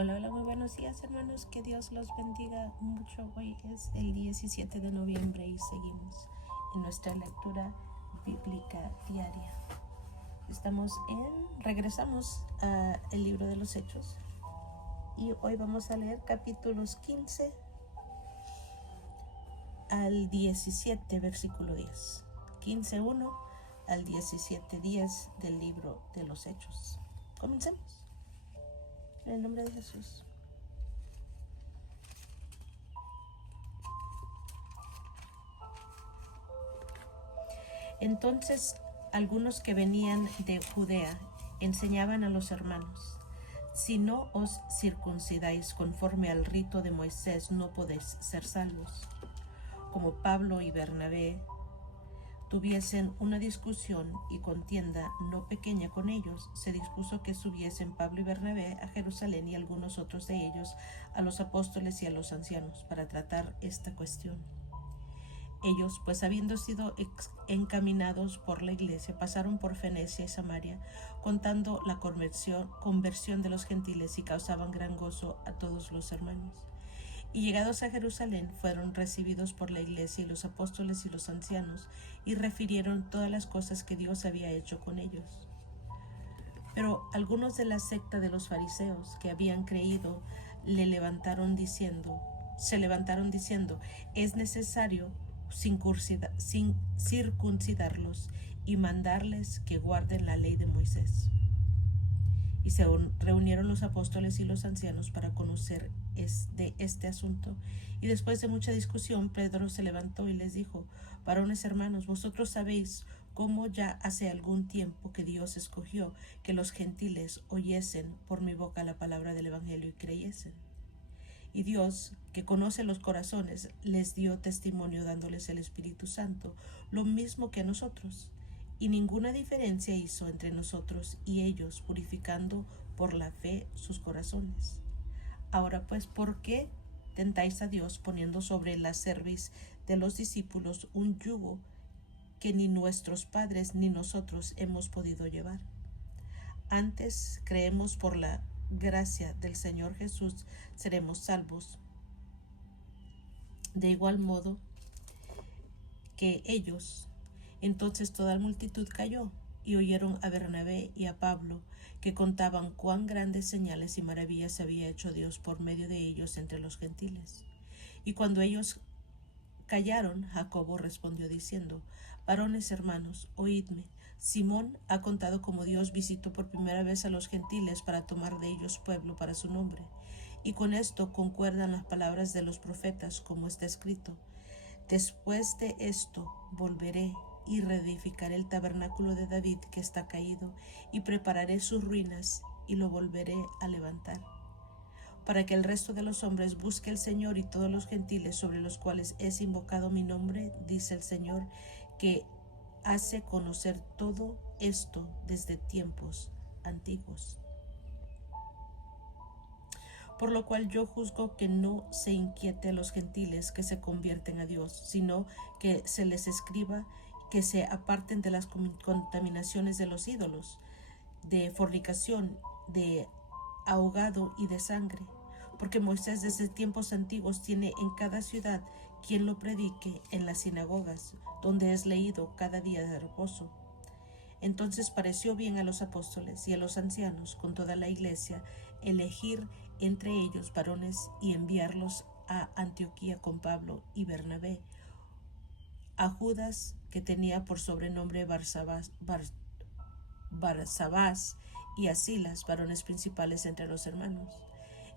Hola, hola, muy buenos días, hermanos. Que Dios los bendiga mucho. Hoy es el 17 de noviembre y seguimos en nuestra lectura bíblica diaria. Regresamos al libro de los Hechos y hoy vamos a leer capítulos 15 al 17, versículo 10. 15:1 al 17:10 del libro de los Hechos. Comencemos. En el nombre de Jesús. Entonces algunos que venían de Judea enseñaban a los hermanos: si no os circuncidáis conforme al rito de Moisés, no podéis ser salvos. Como Pablo y Bernabé tuviesen una discusión y contienda no pequeña con ellos, se dispuso que subiesen Pablo y Bernabé a Jerusalén y algunos otros de ellos a los apóstoles y a los ancianos para tratar esta cuestión. Ellos, pues habiendo sido encaminados por la iglesia, pasaron por Fenicia y Samaria, contando la conversión de los gentiles, y causaban gran gozo a todos los hermanos. Y llegados a Jerusalén, fueron recibidos por la iglesia y los apóstoles y los ancianos, y refirieron todas las cosas que Dios había hecho con ellos. Pero algunos de la secta de los fariseos que habían creído se levantaron diciendo: es necesario circuncidarlos y mandarles que guarden la ley de Moisés. Y se reunieron los apóstoles y los ancianos para conocer de este asunto. Y después de mucha discusión, Pedro se levantó y les dijo: varones hermanos, vosotros sabéis cómo ya hace algún tiempo que Dios escogió que los gentiles oyesen por mi boca la palabra del evangelio y creyesen. Y Dios, que conoce los corazones, les dio testimonio dándoles el Espíritu Santo, lo mismo que a nosotros. Y ninguna diferencia hizo entre nosotros y ellos, purificando por la fe sus corazones. Ahora pues, ¿por qué tentáis a Dios poniendo sobre la cerviz de los discípulos un yugo que ni nuestros padres ni nosotros hemos podido llevar? Antes creemos por la gracia del Señor Jesús seremos salvos. De igual modo que ellos. Entonces toda la multitud cayó y oyeron a Bernabé y a Pablo, que contaban cuán grandes señales y maravillas había hecho Dios por medio de ellos entre los gentiles. Y cuando ellos callaron, Jacobo respondió diciendo: varones hermanos, oídme. Simón ha contado cómo Dios visitó por primera vez a los gentiles para tomar de ellos pueblo para su nombre. Y con esto concuerdan las palabras de los profetas, como está escrito: después de esto volveré y reedificaré el tabernáculo de David que está caído, y prepararé sus ruinas y lo volveré a levantar, para que el resto de los hombres busque al Señor, y todos los gentiles sobre los cuales es invocado mi nombre, dice el Señor, que hace conocer todo esto desde tiempos antiguos. Por lo cual yo juzgo que no se inquiete a los gentiles que se convierten a Dios, sino que se les escriba que se aparten de las contaminaciones de los ídolos, de fornicación, de ahogado y de sangre. Porque Moisés desde tiempos antiguos tiene en cada ciudad quien lo predique en las sinagogas, donde es leído cada día de reposo. Entonces pareció bien a los apóstoles y a los ancianos con toda la iglesia elegir entre ellos varones y enviarlos a Antioquía con Pablo y Bernabé, a Judas, que tenía por sobrenombre Barsabás, y a Silas, varones principales entre los hermanos,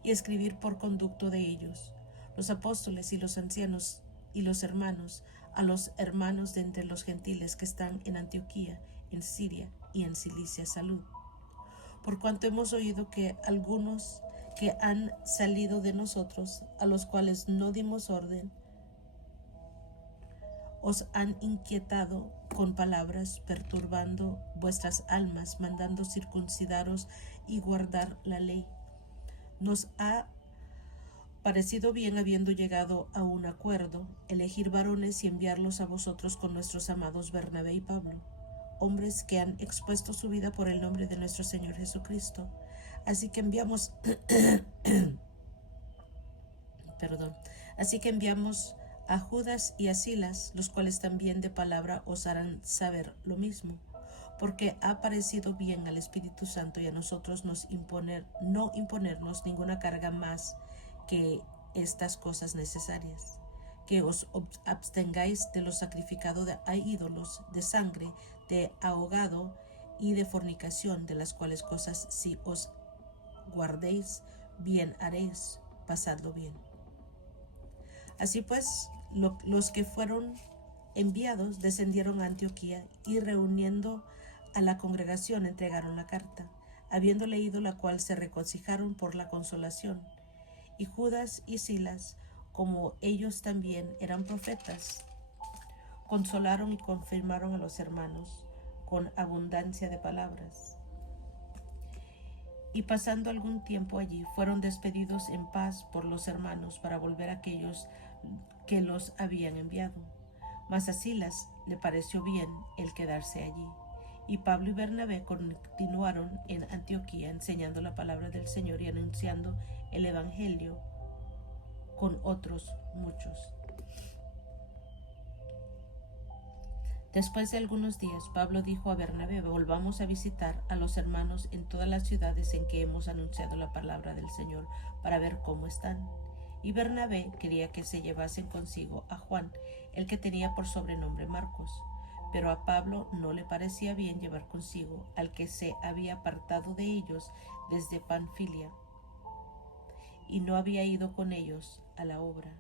y escribir por conducto de ellos, los apóstoles y los ancianos y los hermanos, a los hermanos de entre los gentiles que están en Antioquía, en Siria y en Cilicia, salud. Por cuanto hemos oído que algunos que han salido de nosotros, a los cuales no dimos orden, os han inquietado con palabras, perturbando vuestras almas, mandando circuncidaros y guardar la ley. Nos ha parecido bien, habiendo llegado a un acuerdo, elegir varones y enviarlos a vosotros con nuestros amados Bernabé y Pablo, hombres que han expuesto su vida por el nombre de nuestro Señor Jesucristo. Así que enviamos, perdón, así que enviamos a Judas y a Silas, los cuales también de palabra os harán saber lo mismo, porque ha parecido bien al Espíritu Santo y a nosotros no imponernos ninguna carga más que estas cosas necesarias, que os abstengáis de lo sacrificado a ídolos, de sangre, de ahogado y de fornicación, de las cuales cosas si os guardéis, bien haréis, pasadlo bien. Así pues, los que fueron enviados descendieron a Antioquía y reuniendo a la congregación entregaron la carta, habiendo leído la cual se regocijaron por la consolación. Y Judas y Silas, como ellos también eran profetas, consolaron y confirmaron a los hermanos con abundancia de palabras. Y pasando algún tiempo allí, fueron despedidos en paz por los hermanos para volver a aquellos que los habían enviado. Mas a Silas le pareció bien el quedarse allí. Y Pablo y Bernabé continuaron en Antioquía enseñando la palabra del Señor y anunciando el Evangelio con otros muchos. Después de algunos días, Pablo dijo a Bernabé: volvamos a visitar a los hermanos en todas las ciudades en que hemos anunciado la palabra del Señor para ver cómo están. Y Bernabé quería que se llevasen consigo a Juan, el que tenía por sobrenombre Marcos. Pero a Pablo no le parecía bien llevar consigo al que se había apartado de ellos desde Panfilia y no había ido con ellos a la obra.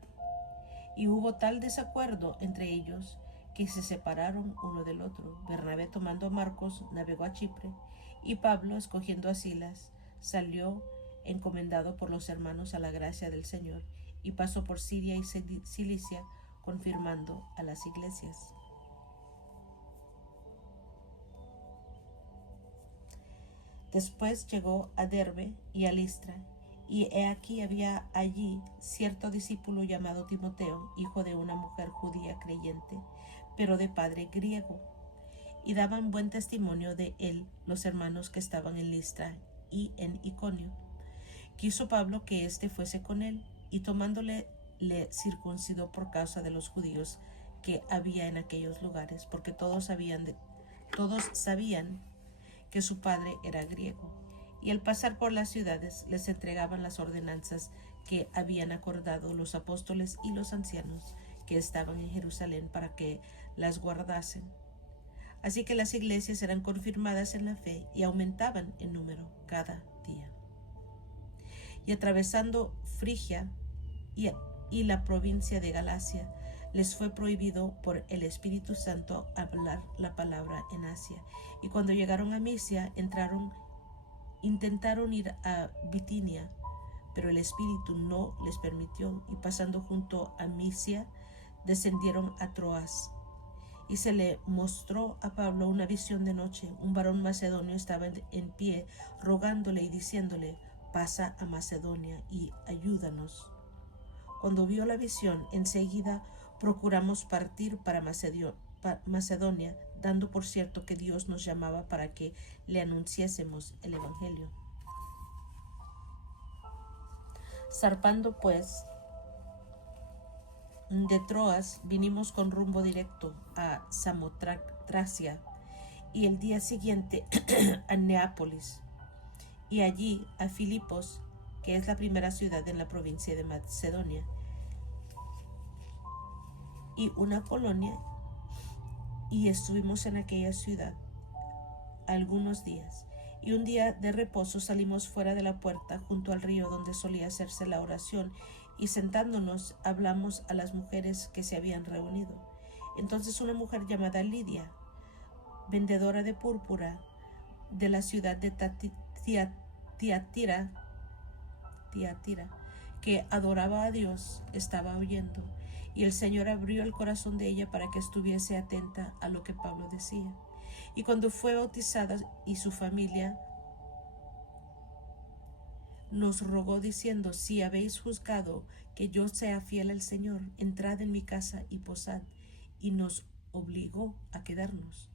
Y hubo tal desacuerdo entre ellos que se separaron uno del otro. Bernabé, tomando a Marcos, navegó a Chipre, y Pablo, escogiendo a Silas, salió encomendado por los hermanos a la gracia del Señor, y pasó por Siria y Cilicia, confirmando a las iglesias. Después llegó a Derbe y a Listra, y he aquí había allí cierto discípulo llamado Timoteo, hijo de una mujer judía creyente, pero de padre griego, y daban buen testimonio de él los hermanos que estaban en Listra y en Iconio. Quiso Pablo que éste fuese con él, y tomándole le circuncidó por causa de los judíos que había en aquellos lugares, porque todos sabían que su padre era griego. Y al pasar por las ciudades les entregaban las ordenanzas que habían acordado los apóstoles y los ancianos que estaban en Jerusalén para que las guardasen. Así que las iglesias eran confirmadas en la fe y aumentaban en número cada día. Y atravesando Frigia y la provincia de Galacia, les fue prohibido por el Espíritu Santo hablar la palabra en Asia. Y cuando llegaron a Misia, intentaron ir a Bitinia, pero el Espíritu no les permitió, y pasando junto a Misia, descendieron a Troas. Y se le mostró a Pablo una visión de noche. Un varón macedonio estaba en pie, rogándole y diciéndole: pasa a Macedonia y ayúdanos. Cuando vio la visión, enseguida procuramos partir para Macedonia, dando por cierto que Dios nos llamaba para que le anunciásemos el Evangelio. Zarpando pues de Troas, vinimos con rumbo directo a Samotracia, y el día siguiente a Neápolis, y allí a Filipos, que es la primera ciudad en la provincia de Macedonia, y una colonia, y estuvimos en aquella ciudad algunos días. Y un día de reposo salimos fuera de la puerta junto al río donde solía hacerse la oración, y sentándonos hablamos a las mujeres que se habían reunido. Entonces una mujer llamada Lidia, vendedora de púrpura de la ciudad de Tiatira, que adoraba a Dios, estaba oyendo, y el Señor abrió el corazón de ella para que estuviese atenta a lo que Pablo decía. Y cuando fue bautizada y su familia, nos rogó diciendo: si habéis juzgado que yo sea fiel al Señor, entrad en mi casa y posad. Y nos obligó a quedarnos.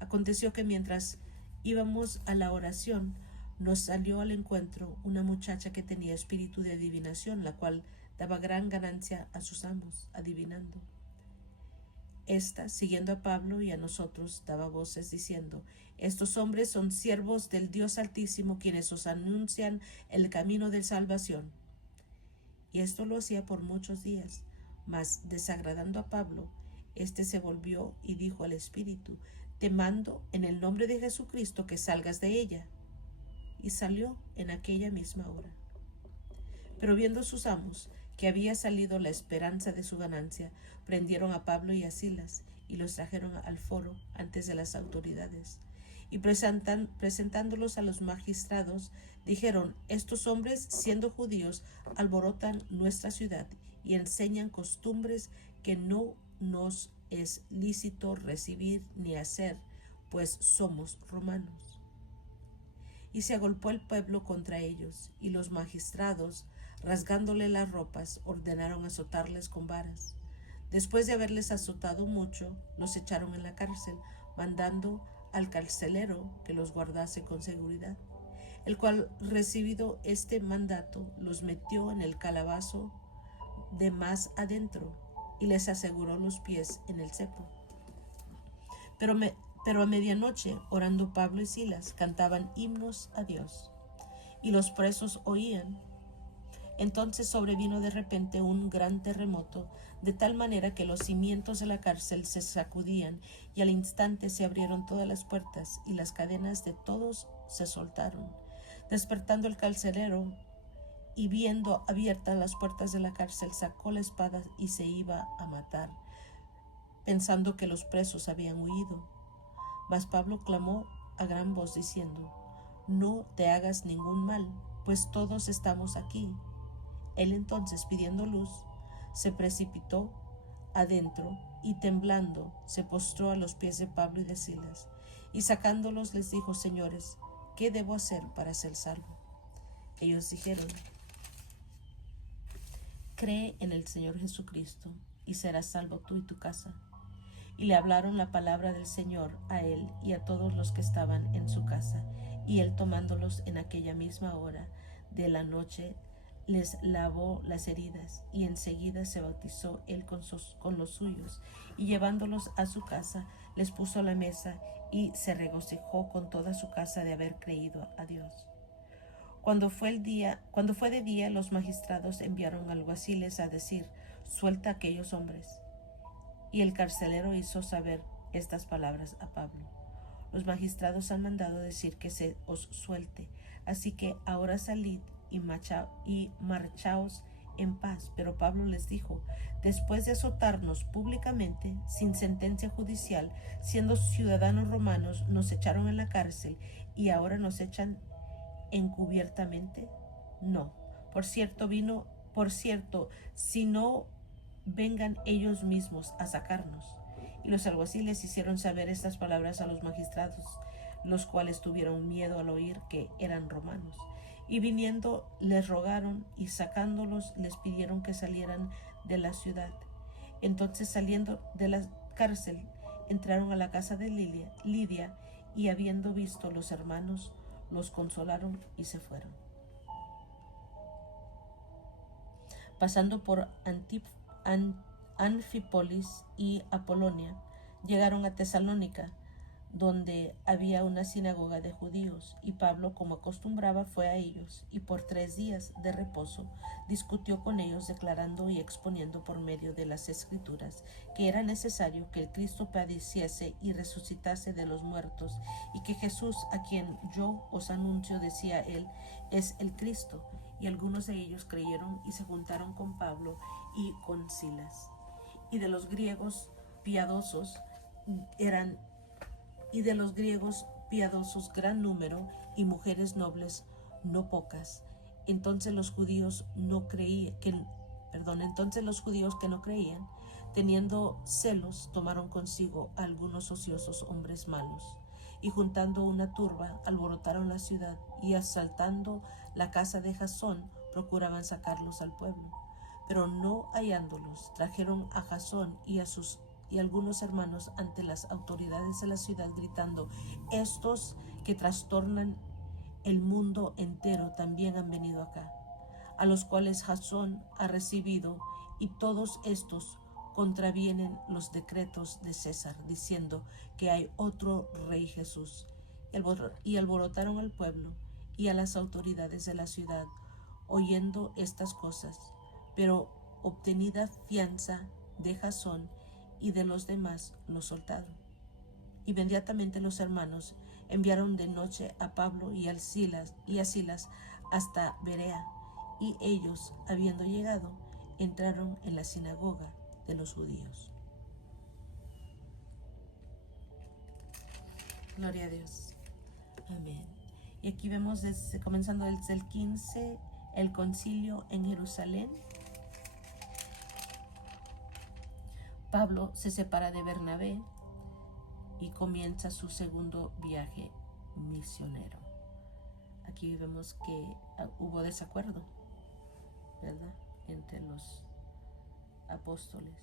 Aconteció que mientras íbamos a la oración, nos salió al encuentro una muchacha que tenía espíritu de adivinación, la cual daba gran ganancia a sus amos, adivinando. Esta, siguiendo a Pablo y a nosotros, daba voces diciendo: estos hombres son siervos del Dios Altísimo, quienes os anuncian el camino de salvación. Y esto lo hacía por muchos días, mas desagradando a Pablo, éste se volvió y dijo al espíritu: te mando en el nombre de Jesucristo que salgas de ella. Y salió en aquella misma hora. Pero viendo sus amos que había salido la esperanza de su ganancia, prendieron a Pablo y a Silas y los trajeron al foro antes de las autoridades. Y presentándolos a los magistrados, dijeron: estos hombres, siendo judíos, alborotan nuestra ciudad y enseñan costumbres que no nos es lícito recibir ni hacer, pues somos romanos. Y se agolpó el pueblo contra ellos, y los magistrados, rasgándole las ropas, ordenaron azotarles con varas. Después de haberles azotado mucho, los echaron en la cárcel, mandando al carcelero que los guardase con seguridad, el cual, recibido este mandato, los metió en el calabozo de más adentro y les aseguró los pies en el cepo. Pero a medianoche, orando Pablo y Silas, cantaban himnos a Dios, y los presos oían. Entonces sobrevino de repente un gran terremoto, de tal manera que los cimientos de la cárcel se sacudían, y al instante se abrieron todas las puertas, y las cadenas de todos se soltaron. Despertando el carcelero, y viendo abiertas las puertas de la cárcel, sacó la espada y se iba a matar, pensando que los presos habían huido. Mas Pablo clamó a gran voz diciendo: no te hagas ningún mal, pues todos estamos aquí. Él entonces, pidiendo luz, se precipitó adentro y temblando se postró a los pies de Pablo y de Silas, y sacándolos les dijo: señores, ¿qué debo hacer para ser salvo? Ellos dijeron: cree en el Señor Jesucristo y serás salvo tú y tu casa. Y le hablaron la palabra del Señor a él y a todos los que estaban en su casa. Y él, tomándolos en aquella misma hora de la noche, les lavó las heridas, y enseguida se bautizó él con los suyos, y llevándolos a su casa, les puso a la mesa, y se regocijó con toda su casa de haber creído a Dios. Cuando fue de día, los magistrados enviaron alguaciles a decir: suelta a aquellos hombres. Y el carcelero hizo saber estas palabras a Pablo: los magistrados han mandado decir que se os suelte, así que ahora salid y marchaos en paz. Pero Pablo les dijo: después de azotarnos públicamente, sin sentencia judicial, siendo ciudadanos romanos, nos echaron en la cárcel, y ahora nos echan encubiertamente. No, por cierto, si no, vengan ellos mismos a sacarnos. Y los alguaciles hicieron saber estas palabras a los magistrados, los cuales tuvieron miedo al oír que eran romanos. Y viniendo les rogaron, y sacándolos les pidieron que salieran de la ciudad. Entonces, saliendo de la cárcel, entraron a la casa de Lidia, y habiendo visto los hermanos, los consolaron y se fueron. Pasando por Anfípolis y Apolonia, llegaron a Tesalónica, donde había una sinagoga de judíos, y Pablo, como acostumbraba, fue a ellos, y por 3 días de reposo discutió con ellos, declarando y exponiendo por medio de las Escrituras que era necesario que el Cristo padeciese y resucitase de los muertos, y que Jesús, a quien yo os anuncio, decía él, es el Cristo. Y algunos de ellos creyeron y se juntaron con Pablo y con Silas. Y de los griegos piadosos gran número, y mujeres nobles no pocas. Entonces los judíos que no creían, teniendo celos, tomaron consigo a algunos ociosos hombres malos, y juntando una turba, alborotaron la ciudad, y asaltando la casa de Jasón, procuraban sacarlos al pueblo. Pero no hallándolos, trajeron a Jasón y algunos hermanos ante las autoridades de la ciudad, gritando: estos que trastornan el mundo entero también han venido acá, a los cuales Jasón ha recibido, y todos estos contravienen los decretos de César, diciendo que hay otro rey Jesús. Y alborotaron al pueblo y a las autoridades de la ciudad, oyendo estas cosas. Pero obtenida fianza de Jasón y de los demás, los soltaron. Inmediatamente los hermanos enviaron de noche a Pablo y a Silas hasta Berea, y ellos, habiendo llegado, entraron en la sinagoga de los judíos. Gloria a Dios. Amén. Y aquí vemos comenzando desde el 15, el concilio en Jerusalén. Pablo se separa de Bernabé y comienza su segundo viaje misionero. Aquí vemos que hubo desacuerdo, ¿verdad?, entre los apóstoles.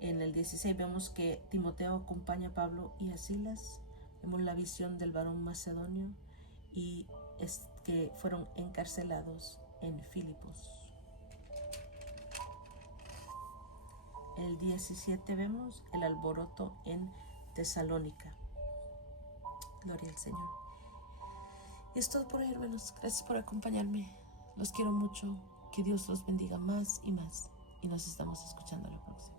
En el 16 vemos que Timoteo acompaña a Pablo y a Silas. Vemos la visión del varón macedonio y es que fueron encarcelados en Filipos. El 17 vemos el alboroto en Tesalónica. Gloria al Señor. Y es todo por hoy, hermanos. Gracias por acompañarme. Los quiero mucho. Que Dios los bendiga más y más. Y nos estamos escuchando a la próxima.